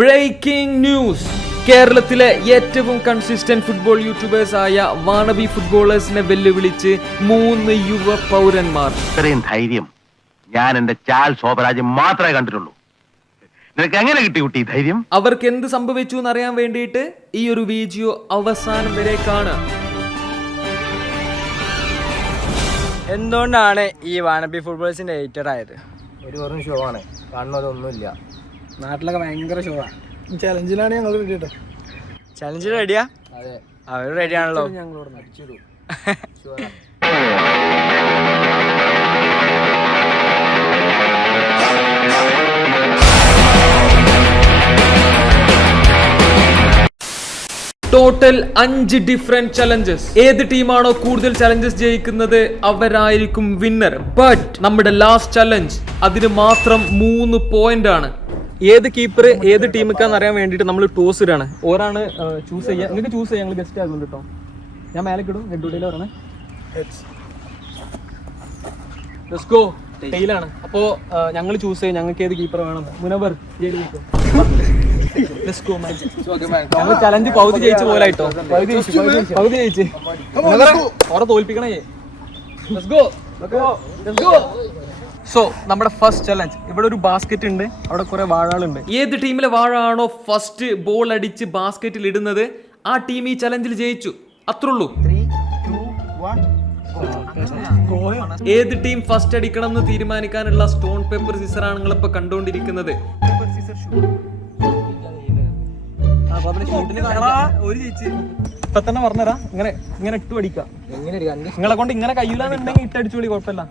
Breaking news. കേരളത്തിലെ ഏറ്റവും consistent football YouTubers ആയ വാണബി ഫുട്ബോളേഴ്സിനെ വെല്ലുവിളിച്ച് 3 യുവ പൗരന്മാർ. ഇത്രയും ധൈര്യം ഞാൻ എന്റെ ചാൽ ശോഭരാജ് മാത്രമേ കണ്ടിട്ടുള്ളൂ. നിനക്ക് എങ്ങനെ കിട്ടി കുട്ടി ധൈര്യം? അവർക്ക് എന്ത് സംഭവിച്ചു എന്നറിയാൻ വേണ്ടിയിട്ട് ഈ ഒരു വീഡിയോ അവസാനം വരെ കാണുക. എന്തുകൊണ്ടാണ് ഈ വാണബി ഫുട്ബോൾസിന്റെ എഡിറ്റർ ആയത്? ഒരു വെറും ഷോ ആണ്, കാണുന്നതൊന്നുമില്ല. നാട്ടിലൊക്കെ ഭയങ്കര ഷോ ആണ്. ചലഞ്ചിലാണ് ഞങ്ങൾ റെഡി കേട്ടോ. ചലഞ്ചിൽ റെഡിയാ? അതെ, അവർ റെഡി ആണല്ലോ. ഞങ്ങളോട് അടിച്ചിടും. Total 5 different challenges. ഏത് ടീമാണോ കൂടുതൽ ചലഞ്ചസ് ജയിക്കുന്നത് അവരായിരിക്കും വിന്നർ. ബട്ട് നമ്മുടെ ലാസ്റ്റ് ചലഞ്ച് അതിന് മാത്രം 3 പോയിന്റ് ആണ്. ഏത് കീപ്പർ ഏത് ടീമിക്കാന്ന് അറിയാൻ വേണ്ടിയിട്ട് നമ്മൾ ടോസ് ഇടാണ്. ഓരാണ് ചൂസ് ചെയ്യുക. നിങ്ങൾക്ക് ചൂസ് ചെയ്യാം, ഞങ്ങൾ ഗസ്റ്റ് ആകുന്നുണ്ട് കേട്ടോ. ഞാൻ മേലെ കിടും, ഹെഡ് പറഞ്ഞേ. Let's go. ടെയിലാണ്. അപ്പോൾ ഞങ്ങൾ ചൂസ് ചെയ്യും ഞങ്ങൾക്ക് ഏത് കീപ്പർ വേണം. മുനവർ ഞങ്ങൾ ചലഞ്ച് പകുതി ജയിച്ച പോലെ ആയിട്ടോ. പകുതി ജയിച്ച് ഓറെ തോൽപ്പിക്കണേ. സോ നമ്മുടെ ഫസ്റ്റ് ചലഞ്ച്, ഇവിടെ ഒരു ബാസ്ക്കറ്റ് ഉണ്ട്, അവിടെ കുറെ വാഴകളുണ്ട്. ഏത് ടീമിലെ വാഴ ആണോ ഫസ്റ്റ് ബോൾ അടിച്ച് ബാസ്ക്കറ്റിൽ ഇടുന്നത് ആ ടീം ഈ ചലഞ്ചിൽ ജയിച്ചു. അത്രയുള്ളൂ. ഏത് ടീം ഫസ്റ്റ് അടിക്കണം എന്ന് തീരുമാനിക്കാനുള്ള സ്റ്റോൺ പേപ്പർ സിസർ ആണ് നിങ്ങളിപ്പോ കണ്ടുകൊണ്ടിരിക്കുന്നത്. ഇപ്പൊ തന്നെ പറഞ്ഞുതരാ. ഇങ്ങനെ ഇട്ട് പഠിക്കാം. നിങ്ങളെ കൊണ്ട് ഇങ്ങനെ കയ്യിലാന്നുണ്ടെങ്കിൽ ഇട്ടടിച്ചോളി, കുഴപ്പമില്ല.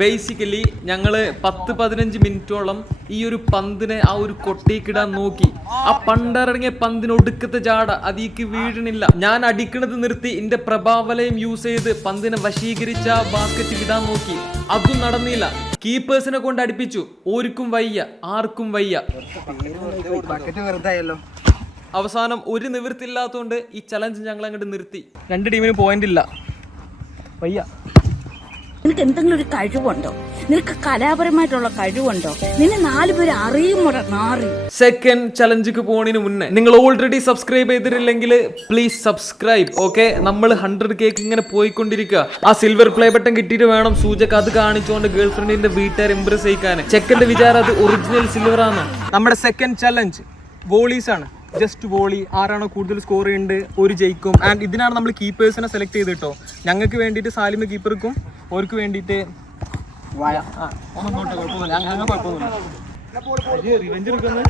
ബേസിക്കലി ഞങ്ങള് 10-15 മിനിറ്റോളം ഈ ഒരു പന്തിനെ ആ ഒരു കൊട്ടേക്കിടാൻ നോക്കി. ആ പണ്ടിറങ്ങിയ പന്തിന് ഒടുക്കത്തെ ജാട അതീക്ക് വീഴണില്ല. ഞാൻ അടിക്കണത് നിർത്തി എന്റെ പ്രഭാവലയം യൂസ് ചെയ്ത് പന്തിനെ വശീകരിച്ച ബാസ്കറ്റിൽ ഇടാൻ നോക്കി. അതും നടന്നില്ല. കീപ്പേഴ്സിനെ കൊണ്ട് അടുപ്പിച്ചു. ഓർക്കും വയ്യ, ആർക്കും വയ്യ. അവസാനം ഒരു നിവൃത്തില്ലാത്തതുകൊണ്ട് ഈ ചലഞ്ച് ഞങ്ങൾ അങ്ങോട്ട് നിർത്തി. 2 ടീമിന് പോയിന്റ് ഇല്ല. വയ്യ. നിനക്ക് എന്തെങ്കിലും ഒരു കഴിവുണ്ടോ? നിനക്ക് കലാപരമായിട്ടുള്ള കഴിവുണ്ടോ? നിന്നെ 4 പേര് അറിയുമോ? സെക്കൻഡ് ചലഞ്ചിക്ക് പോണതിന് മുന്നേ നിങ്ങൾ ഓൾറെഡി സബ്സ്ക്രൈബ് ചെയ്തിട്ടില്ലെങ്കിൽ പ്ലീസ് സബ്സ്ക്രൈബ്. ഓക്കെ, നമ്മൾ 100K ഇങ്ങനെ പോയിക്കൊണ്ടിരിക്കുക. ആ സിൽവർ പ്ലേ ബട്ടൺ കിട്ടിയിട്ട് വേണം സൂചക്ക് അത് കാണിച്ചുകൊണ്ട് ഗേൾ ഫ്രണ്ടിന്റെ വീട്ടുകാർ എംബ്രസ് ചെയ്യിക്കാൻ. ചെക്കന്റെ വിചാരം അത് ഒറിജിനൽ സിൽവർ ആണ്. നമ്മുടെ സെക്കൻഡ് ചലഞ്ച് വോളീസ് ആണ്. Just volley. ആരാണോ കൂടുതൽ സ്കോർ ചെയ്യുന്നത് ഒരു ജയിക്കും. ആൻഡ് ഇതിനാണ് നമ്മൾ കീപ്പേഴ്സിനെ സെലക്ട് ചെയ്തിട്ടോ. ഞങ്ങൾക്ക് വേണ്ടിയിട്ട് സാലിമ കീപ്പർക്കും ഓർക്ക് വേണ്ടിയിട്ട് റിവെഞ്ച് എടുക്കുന്നത്.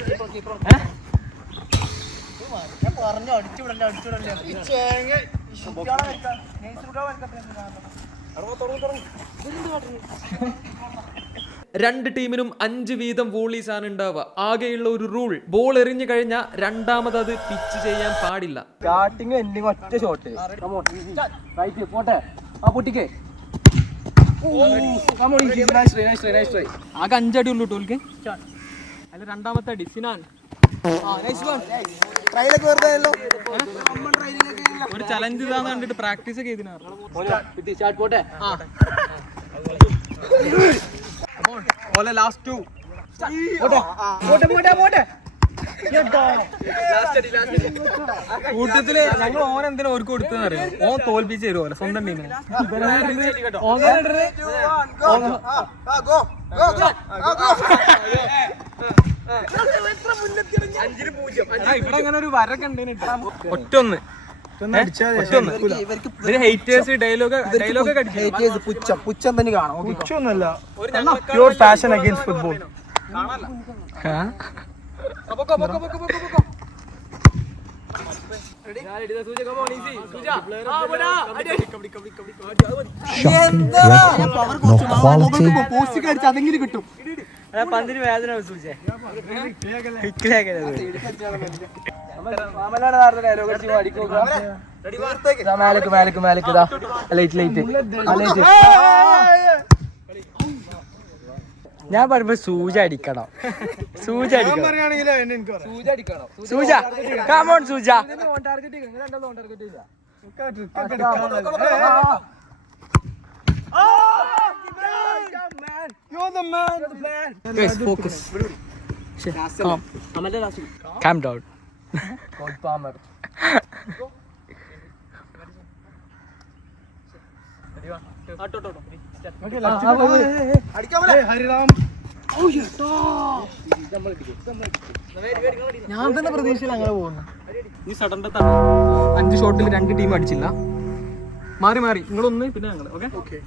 രണ്ട് ടീമിനും 5 വീതം വോളീസ് ആണ് ഉണ്ടാവുക. ആകെയുള്ള ഒരു റൂൾ, ബോൾ എറിഞ്ഞു കഴിഞ്ഞാൽ രണ്ടാമത് അത് പിച്ച് ചെയ്യാൻ പാടില്ല. സ്റ്റാർട്ടിങ് എൻഡിങ് ഒറ്റ ഷോട്ട്. പോട്ടെ, ആ പൊട്ടിക്കേ. ആകെ 5 അടി ഉള്ളൂ ടോൽക്ക്. അല്ല രണ്ടാമത്തെ അടി സിനാൻ. ഒരു ചലഞ്ച് ഇതാന്ന് കണ്ടിട്ട് പ്രാക്ടീസ് ഒക്കെ ചെയ്തിനാ. ലാസ്റ്റ് 2 കൂട്ടത്തില് ഞങ്ങൾ ഓൻ എന്തിനാ ഓർക്ക് കൊടുത്തെന്ന് അറിയാം. ഓൻ തോൽപ്പിച്ച് തരുമോ സ്വന്തം ടീമിനെ. ഇവിടെ അങ്ങനെ ഒരു വരൊക്കെ ഉണ്ട്. ഒറ്റൊന്ന് പുച്ഛം തന്നെ കാണാം. പുച്ഛൊന്നുമല്ല, pure passion against football. Post അടിച്ച് അതെങ്കിലും കിട്ടും. പന്തിന് വേദന സൂചിച്ചേ ഞാൻ പറയുമ്പോ സൂച അടിക്കണം. സൂച അടിക്കണം. സൂച കാമോൺ സൂച. You're the man. Guys, focus. Calm down. Hariram. ഞാൻ തന്നെ പ്രതീക്ഷയിൽ അങ്ങനെ പോകുന്നു. ഈ സഡന്റെ 5 ഷോട്ടിൽ 2 ടീം അടിച്ചില്ല. മാറി നിങ്ങളൊന്ന് പിന്നെ ഞങ്ങൾ. ഓക്കെ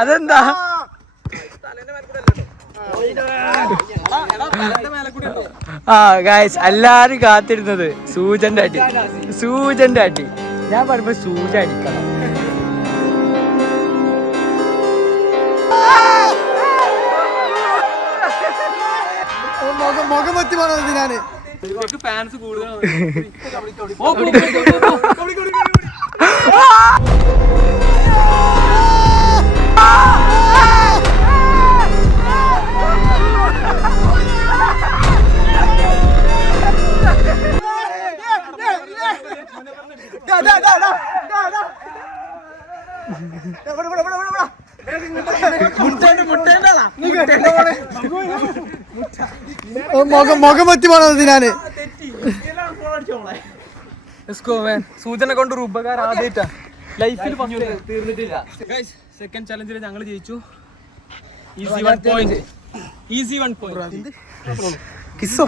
അതെന്താ ഗായ്സ് എല്ലാരും കാത്തിരുന്നത് സൂചന്റെ അടി. ഞാൻ പറയുമ്പോ സൂച അടിക്കണം. മുഖം പറ്റി പറഞ്ഞത് ഞാന്. ഫാൻസ് കൂടുതലാണ്. മുഖം പറ്റി പറഞ്ഞത് ഞാന്. സൂചന കൊണ്ട് ഒരു ഉപകാരം ആദ്യമായിട്ടാ ലൈഫിൽ തീർന്നിട്ടില്ല. സെക്കൻഡ് ചലഞ്ചിൽ ഞങ്ങൾ ജയിച്ചു. Easy 1 point. കിസ്സോ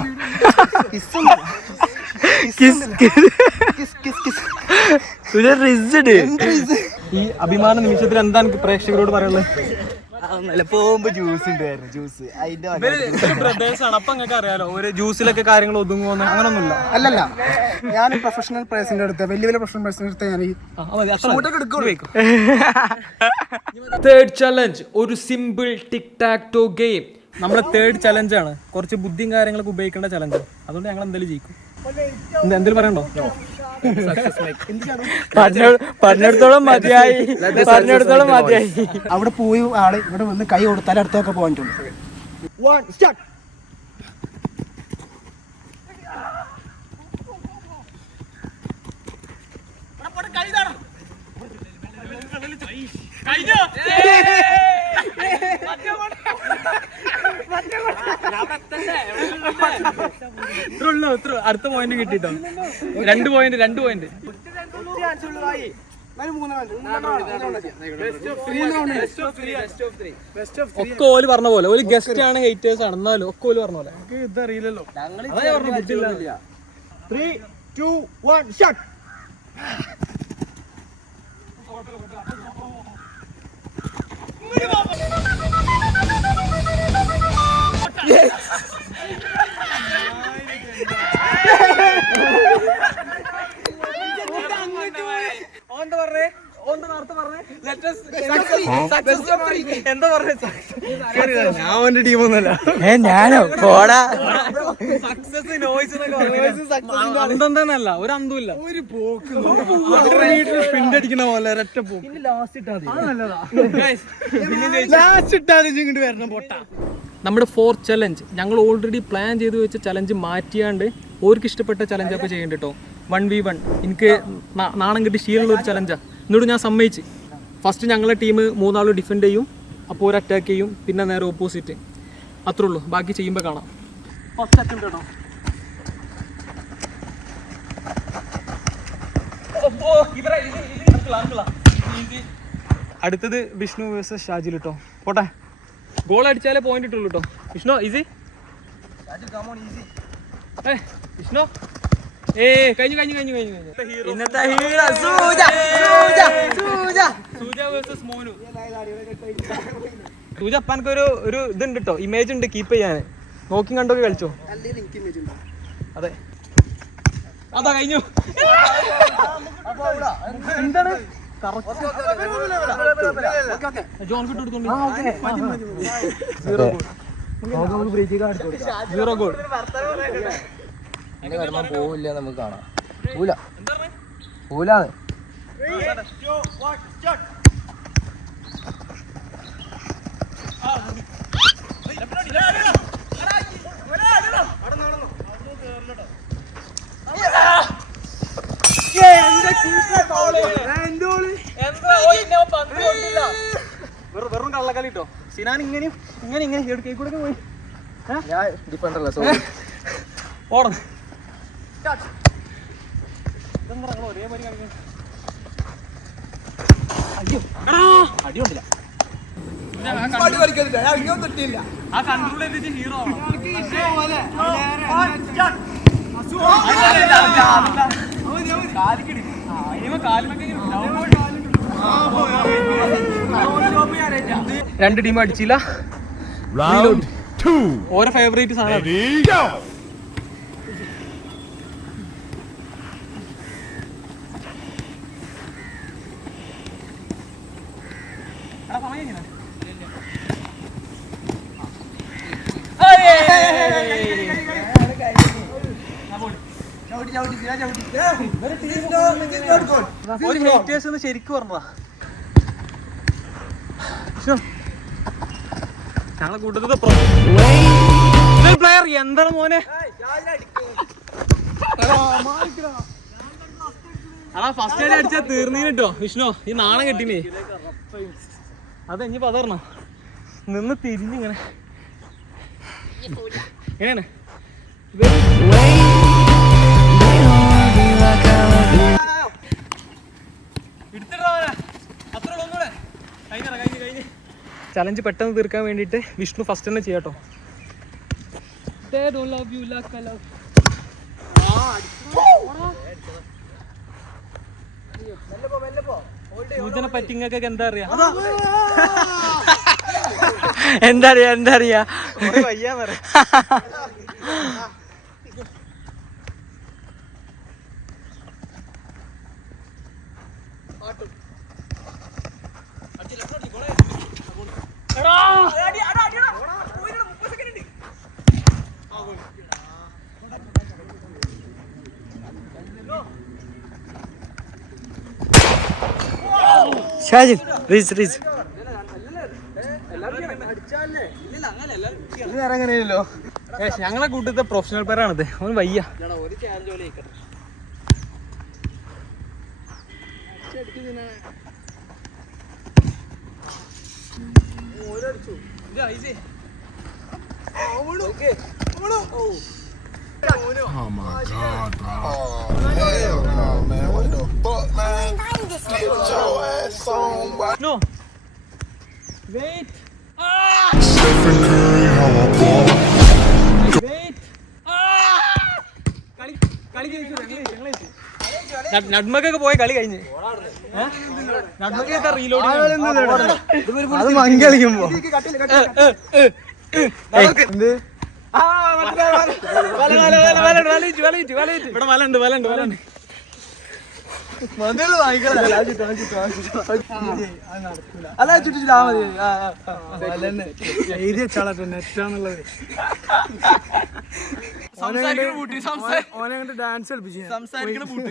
ഈ അഭിമാന നിമിഷത്തിൽ എന്താ എനിക്ക് പ്രേക്ഷകരോട് പറയാനുള്ളത്? പോകുമ്പോ ജ്യൂസ് ഉണ്ടായിരുന്നു. ജ്യൂസ് അതിന്റെ ബ്രദേഴ്സാണ്. അപ്പൊ നിങ്ങൾക്ക് അറിയാലോ ഒരു ജ്യൂസിലൊക്കെ കാര്യങ്ങൾ ഒതുങ്ങുമെന്ന് അങ്ങനൊന്നുമില്ല. അല്ലല്ല, ഞാൻ പ്രൊഫഷണൽ പ്ലേസിന്റെ അടുത്ത് വലിയ പ്രൊഫഷണൽ പ്ലേസിന്റെ അടുത്ത് ഞാൻ തേർഡ് ചലഞ്ച് ഒരു simple tic tac toe game. നമ്മുടെ തേർഡ് ചലഞ്ചാണ്. കുറച്ച് ബുദ്ധിയും കാര്യങ്ങളൊക്കെ ഉപയോഗിക്കേണ്ട ചലഞ്ച്. അതുകൊണ്ട് ഞങ്ങൾ എന്തായാലും ജയിക്കും. എന്തെങ്കിലും പറയണ്ടോ? പറഞ്ഞിടത്തോളം മതിയായി. അവിടെ പോയി ആള് ഇവിടെ വന്ന് കൈ കൊടുത്താൽ അടുത്തൊക്കെ പോയിട്ടുണ്ട്. അടുത്ത പോയിന്റ് കിട്ടിട്ടോ. 2 പോയിന്റ്. ഒക്കെ ഓല് പറഞ്ഞ പോലെ ഒരു ഗസ്റ്റ് ആണ്, ഹേറ്റേഴ്സ് ആണ്, എന്നാലും ഒക്കെ ഓല് പറഞ്ഞ പോലെ ഇതറിയില്ലല്ലോ. 3, 2, 1 ഷട്ട്. ഞാൻ ടീമൊന്നുമല്ല. ഞാനോ പോടാ. അന്തല്ല ഒരു അന്തമില്ല. ഒരു പോക്ക് പിണ്ടടിക്കണ പോലെ ഒരൊറ്റ പോക്ക്. ലാസ്റ്റ് ഇട്ടാൽ ഇങ്ങോട്ട് വരണം പൊട്ട. നമ്മുടെ 4th ചലഞ്ച് ഞങ്ങൾ ഓൾറെഡി പ്ലാൻ ചെയ്ത് വെച്ച ചലഞ്ച് മാറ്റിയാണ്ട് ഓർക്ക് ഇഷ്ടപ്പെട്ട ചലഞ്ചൊക്കെ ചെയ്യണ്ട കേട്ടോ. 1v1 എനിക്ക് നാണം കിട്ടി ശീലമുള്ള ഒരു ചലഞ്ചാണ്. എന്നിട്ട് ഞാൻ സമ്മതിച്ച്. ഫസ്റ്റ് ഞങ്ങളെ ടീം 3 ആൾ ഡിഫെൻഡ് ചെയ്യും, അപ്പോൾ ഒരു അറ്റാക്ക് ചെയ്യും, പിന്നെ നേരെ ഓപ്പോസിറ്റ്. അത്രേ ഉള്ളൂ, ബാക്കി ചെയ്യുമ്പോൾ കാണാം. ഫസ്റ്റ് അറ്റംപ്റ്റ് കേട്ടോ. അടുത്തത് വിഷ്ണു വേഴ്സസ് ഷാജിൽ കേട്ടോ. പോട്ടെ, ഗോൾ അടിച്ചാലേ പോയിന്റ് ഇട്ടുള്ളൂ കേട്ടോ. വിഷ്ണു ഈസി. വിഷ്ണു കഴിഞ്ഞു. ഇന്നത്തെ ഹീറോ സൂജ വേഴ്സസ് മോനു. സൂജ അപ്പാനക്ക് ഒരു ഇതുണ്ട് കേട്ടോ, ഇമേജ് ഉണ്ട് കീപ്പ് ചെയ്യാൻ. നോക്കി കണ്ടൊക്കെ കളിച്ചോ. അതെ, അതാ കഴിഞ്ഞു. എന്താണ് ജോൺ കിട്ട് കൊടുത്തോണ്ട് 0 ഗോൾ. പോവില്ല, നമുക്ക് കാണാം. പൂലാണ് വെറും കള്ളക്കളി കേട്ടോ. സിനാൻ ഇങ്ങനെ കൂടെ പോയി ഓടണം. ഒരേ പനി അടിയുണ്ടില്ല. ആ കൺട്രോൾ ചെയ്തിട്ട് ഹീറോ രണ്ട് ടീം അടിച്ചില്ല. ഓരോ ഫേവറേറ്റ് സാധനം. ഒരു ഹേറ്റേഴ്സ് എന്ന് ശരിക്കും പറഞ്ഞതാ. ഞങ്ങളെ കൂട്ടത്തിലെ പ്ലെയർ എന്താണ് മോനെ. അതാ ഫസ്റ്റ് ആയിട്ട് അടിച്ചാൽ തീർന്നീന് കേട്ടോ. വിഷ്ണു ഈ നാണം കെട്ടിനേ. അത് ഇനി പതർന്നോ നിന്ന് തിരിഞ്ഞിങ്ങനെ എങ്ങനെയാണ്. ചലഞ്ച് പെട്ടെന്ന് തീർക്കാൻ വേണ്ടിയിട്ട് വിഷ്ണു ഫസ്റ്റ് തന്നെ ചെയ്യാട്ടോ. സൂചന പറ്റിങ്ങൊക്കെ എന്താ അറിയാ. എന്താ അറിയാ വയ്യാന്ന് പറയാ. ഷാജിൽ റീച്ച് ഞങ്ങളെ കൂട്ടത്തെ പ്രൊഫഷണൽ പേരാണിത്. അവന് വയ്യ. Oh my God, bro. Hell no, man. What the fuck, man? Get your ass on, boy. No. Wait. Stephen Curry, how I ball. Wait. നഡ്മക്കൊക്കെ പോയ കളി കഴിഞ്ഞ് നഡ്മക്കൊക്കെ റീലോഡ് അത് മങ്കളിക്കുമ്പോ ഇവിടെ വലുണ്ട് അല്ല ചുറ്റിച്ചിട്ടാ മതി. എഴുതി വെച്ചാളെ നെറ്റാന്നുള്ളത്. ഓനെ കണ്ട് ഡാൻസ് കളിപ്പിച്ചു. സംസാരിക്കണ പൂട്ട്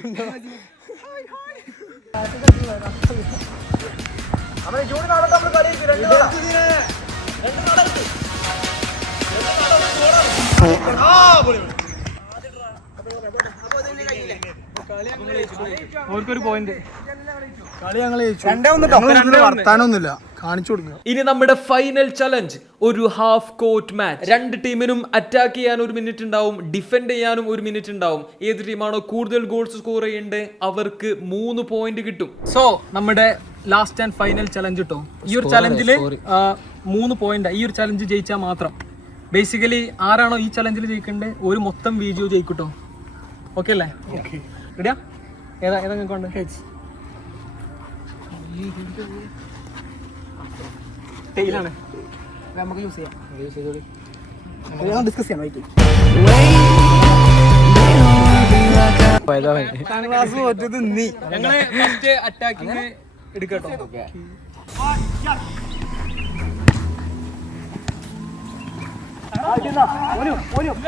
ഓർക്കൊരു പോയിന്റ്. കളി ഞങ്ങൾ വർത്താനൊന്നുമില്ല, കാണിച്ചു കൊടുക്കുക. ഇനി നമ്മുടെ ഫൈനൽ ചലഞ്ച്, ഒരു ഹാഫ് കോർട്ട് മാച്ച്. രണ്ട് ടീമിനും അറ്റാക്ക് ചെയ്യാൻ 1 മിനിറ്റ് ഉണ്ടാവും, ഡിഫെൻഡ് ചെയ്യാനും 1 മിനിറ്റ് ഉണ്ടാവും. ഏത് ടീമാണോ കൂടുതൽ ഗോൾസ് സ്കോർ ചെയ്യേണ്ടത് അവർക്ക് 3 പോയിന്റ് കിട്ടും. സോ നമ്മുടെ ലാസ്റ്റ് ആൻഡ് ഫൈനൽ ചലഞ്ച് കിട്ടും. ഈ ഒരു ചലഞ്ചിൽ 3 പോയിന്റ്. ഈ ഒരു ചലഞ്ച് ജയിച്ചാൽ മാത്രം. ബേസിക്കലി ആരാണോ ഈ ചലഞ്ചിൽ ജയിക്കേണ്ടത് ഒരു മൊത്തം വീഡിയോ ജയിക്കൂട്ടോ. ഓക്കെ അല്ലേ? റെഡിയാ? ഏതാ കൊണ്ട് ടെയിലാണ് നമുക്ക് യൂസ് ചെയ്യാം, ഡിസ്കസ് ചെയ്യാം. ഞങ്ങള് ഫസ്റ്റ് അറ്റാക്കിങ് എടുക്കട്ടോ.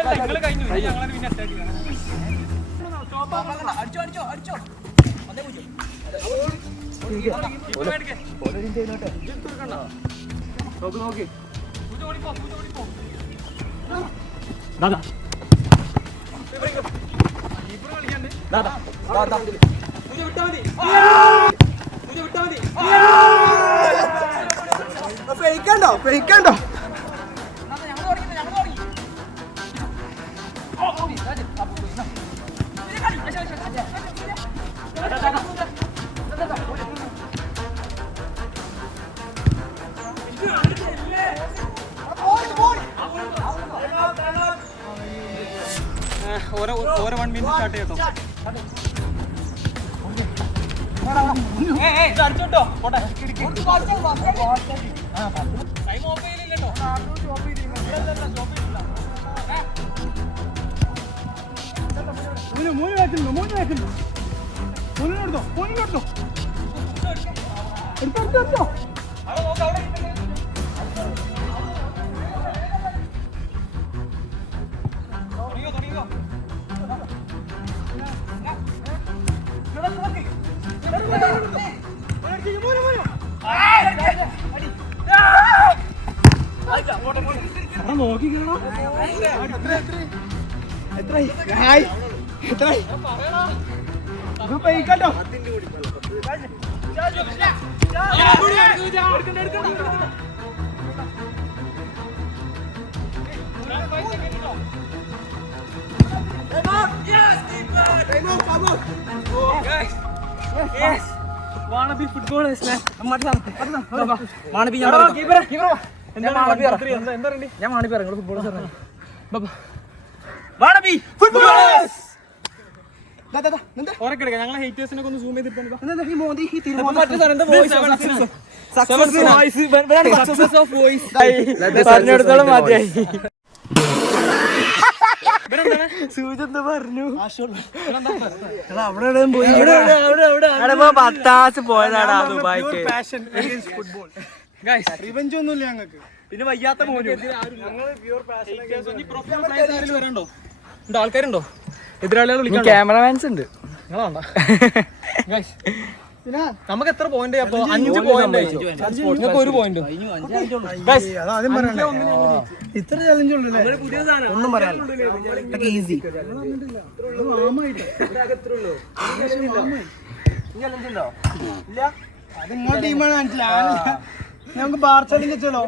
ഞങ്ങള് കഴിഞ്ഞു, ഞങ്ങളെ പിന്നെ അറ്റാക്ക് ചെയ്യണം. ഫേക്കണ്ടോ? ഓരോ 1 മിനിറ്റ് സ്റ്റാർട്ട് ചെയ്യട്ടോ. വാണബി ഫുട്ബോളേഴ്സ് മാൻ. ഞാൻ മാണബി ഇറങ്ങും ഫുട്ബോളേഴ്സ്. വാണബി ഫുട്ബോളേഴ്സ്. ഞങ്ങളെ ഹേറ്റേഴ്സിനൊക്കെ ഒന്ന് സൂം ചെയ്തിട്ട് പറഞ്ഞെടുത്തോളം മതിയായി. സൂചന്ത പറഞ്ഞു പത്താസ് പോയതാടാ ദുബായിക്ക്. റിവെഞ്ച് ഒന്നുമില്ല ഞങ്ങൾക്ക്. പിന്നെ വയ്യാത്ത വരണ്ടോ? ആൾക്കാരുണ്ടോ? എതിരാളികൾ വിളിക്കാം. ക്യാമറമാൻസ് ഉണ്ട്. നമുക്ക് എത്ര പോയിന്റ്? അപ്പൊ 5 പോയിന്റ്. നിങ്ങൾക്ക് 1 പോയിന്റ്. അതാദ്യം പറയണ്ടേ? ഇത്ര ചലഞ്ച് ഉള്ളൂ. ഒന്നും പറയാനില്ല, ഈസി. അത് നിങ്ങളുടെ ടീമാണ് മനസ്സിലായി. ഞങ്ങൾക്ക് ബാർ ചലഞ്ച് വെച്ചാലോ?